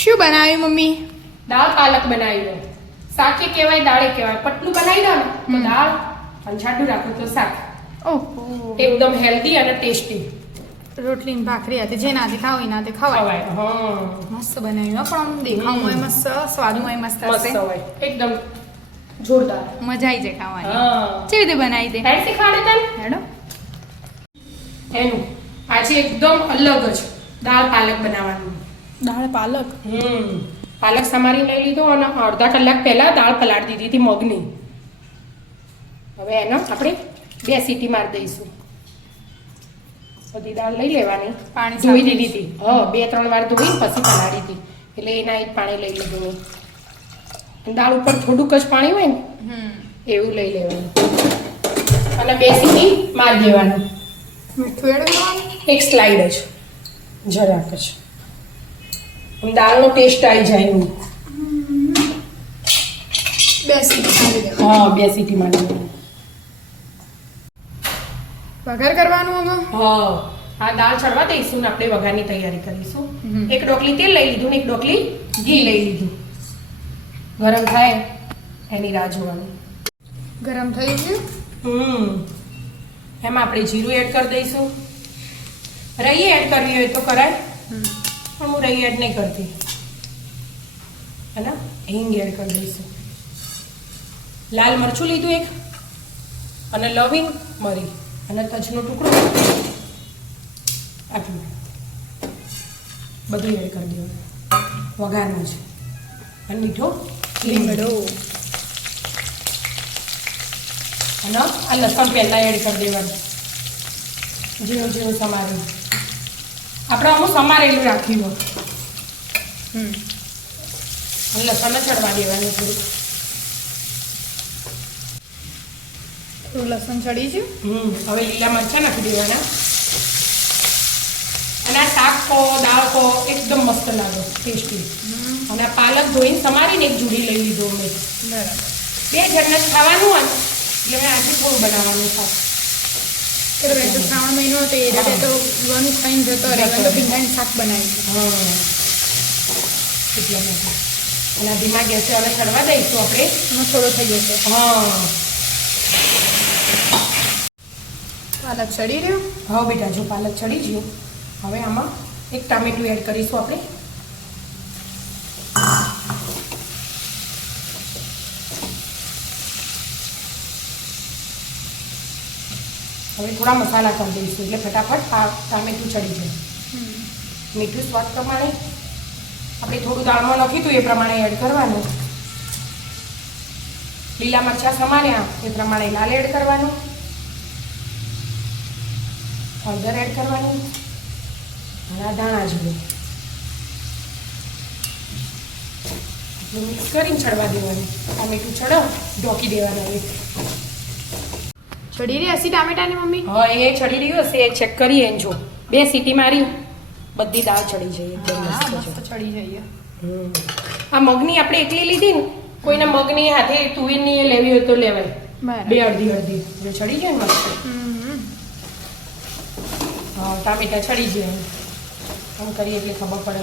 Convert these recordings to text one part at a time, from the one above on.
શું બનાવ્યું મમ્મી? દાળ પાલક બનાવ્યો. શાકે કહેવાય દાળે કહેવાય. પતલું બનાવી દો ને તો દાળ અને જાડું રાખો તો શાક. ઓહો, એકદમ હેલ્ધી અને ટેસ્ટી રોટલી ને ભાખરી હતી જેનાથી ખાવ એનાથી ખવાય. ખવાય. હા, મસ્ત બનાવ્યું હો, પણ આમ દેખાવમાં મસ્ત, સ્વાદમાં મસ્ત મસ્ત હશે. હોય એકદમ જોરદાર. મજા આવી જાય ખાવાની. હા, કેવી રીતે બનાવી દે? હેડ શીખવાડે તને હેડો. એનું આજે એકદમ અલગ જ દાળ પાલક બનાવવાનું. દાળ પાલક. પાલક સમારી લઈ લીધો અને અડધા કલાક પહેલા દાળ પલાળી દીધી હતી મગની. હવે એનો આપણે 2 સીટી મારી દઈશું. બધી દાળ લઈ લેવાની. પાણી ધોઈ સાથે દીધી હતી. હા, 2-3 વાર ધોઈ પછી પલાળી હતી. એટલે એના જ પાણી લઈ લીધું મેં. અને દાળ ઉપર થોડુંક જ પાણી હોય ને એવું લઈ લેવાનું અને 2 સીટી મારી દેવાનું. મીઠું એડ કરવાનું. એક સ્લાઇડ જ જરાક જ આમ દાળનો ટેસ્ટ આવી જાય એવું. 2 સીટી ખાલી દેવાનું. હા, 2 સીટી મારી દેવાનું. વઘાર કરવાનું હવે. હા, આ દાળ ચડવા દઈશું ને આપણે વઘારની તૈયારી કરીશું. એક ડોકલી તેલ લઈ લીધું ને એક ડોકલી ઘી લઈ લીધું. ગરમ થાય એની રાહ જોવાની. ગરમ થઈ ગયું. એમાં આપણે જીરું એડ કરી દઈશું. રહી એડ કરવી હોય તો કરાય, પણ હું રહી એડ નહીં કરતી. હે હિંગ એડ કરી દઈશું. લાલ મરચું લીધું એક અને લવિંગ મરી અને તજનો ટુકડો આટલું બધું એડ કરી દેવાનું વઘારનું છે. અને મીઠો લીમડો અને આ લસણ પહેલાં એડ કરી દેવાનું. ઝીણું ઝીણું સમારેલું. આપણે અમુક સમારેલું રાખ્યું હોય અને લસણ ચડવા દેવાનું થોડું. લસણ ચડી ગયું. હવે લીલા મરચાં નાખી દેવાના. અને આ શાક કો દાળ કો એકદમ મસ્ત લાગે, ટેસ્ટી. અને આ પાલક ધોઈને સમારીને એક જુડી લઈ લીધો મેં. બરાબર. 2 જણને જ ખાવાનું હોય એટલે મેં આજે થોડું બનાવવાનું શાક. તો શ્રાવણ મહિનો હતો એ રીતે તો વનું ખાઈને જતો રહેવાનું, તો ભીંડાનું શાક બનાવ્યું. હા, એટલા માટે. અને આ ધીમા ગેસે હવે ચડવા દઈશું આપણે. એમાં થોડો થઈ જશે. હા, પાલક ચડી રહ્યો. હા બેટા, જો પાલક ચડી ગયો હવે આમાં એક ટામેટું એડ કરીશું આપણે. હવે થોડા મસાલા કરી દઈશું એટલે ફટાફટ ટામેટું ચડી જાય. મીઠું સ્વાદ પ્રમાણે આપણે થોડું દાળમાં નાખ્યું એ પ્રમાણે એડ કરવાનું. લીલા મરચાં સમાર્યા એ પ્રમાણે લાલ એડ કરવાનું. હળદર એડ કરવાની અને આ ધાણા જીરું મિક્સ કરીને ચડવા દેવાનું. ટામેટું ચડો ઢોકી દેવાના. ચડી રહી હસી ટામેટાની મમ્મી. હા, એ ચડી રહ્યું હશે એ ચેક કરીએ. જો 2 સીટી મારી બધી દાળ ચડી જાય એકદમ મસ્ત છે. મસ્ત ચડી જઈએ. આ મગની આપણે એકલી લીધી ને, કોઈને મગની હાથે તુવેરની એ લેવી હોય તો લેવાય. બરાબર. 2 અડધી એટલે ચડી જાય ને મસ્ત. હા, ટામેટા ચડી જાય આમ કરીએ એટલે ખબર પડે.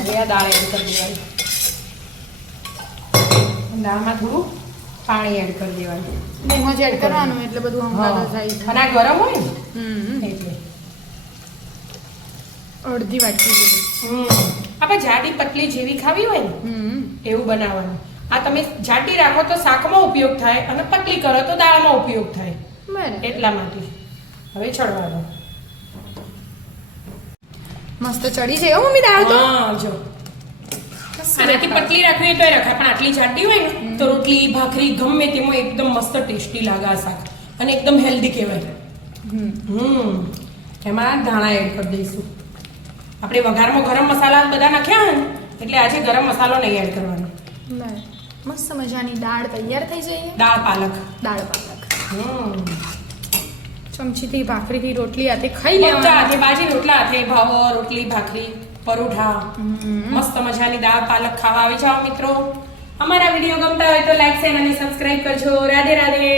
હવે આ દાળ એડ કરી દેવાની. દાળમાં થોડું પાણી એડ કરી દેવાનું. એમાં જ એડ કરવાનું એટલે બધું હંગાત જાય. અને આ ગરમ હોય ને એટલે અડધી વાટકી જેવી. આપણે જાડી પતલી જેવી ખાવી હોય ને એવું બનાવવાનું. આ તમે જાડી રાખો તો શાકમાં ઉપયોગ થાય અને પતલી કરો તો દાળમાં ઉપયોગ થાય. બરાબર. એટલા માટે હવે ચડવા દો. મસ્ત ચડી જાય હો મમ્મી દાળ તો. હા, જો આનાથી પતલી રાખવી હોય તો રખાય, પણ આટલી જાડી હોય ને તો રોટલી ભાખરી ગમે તેમાં એકદમ મસ્ત ટેસ્ટી લાગે આ શાક અને એકદમ હેલ્ધી કહેવાય. એમાં ધાણા એડ કરી દઈશું. આપણે વઘારમાં ગરમ મસાલા બધા નાખ્યા હોય ને એટલે આજે ગરમ મસાલો નહીં એડ કરવાનો. મસ્ત મજાની દાળ તૈયાર થઈ જાય. દાળ પાલક. દાળ પાલક. ચમચીથી ભાખરીથી રોટલી હાથે ખાઈ બધા લેવાનું. હાથે બાજી રોટલા હાથે ભાવો રોટલી ભાખરી પરોઠા મસ્ત મજાની દાળ પાલક ખાવા આવી જાઓ મિત્રો. અમારા વિડીયો ગમતા હોય તો લાઈક શેર અને સબસ્ક્રાઇબ કરજો. રાધે રાધે.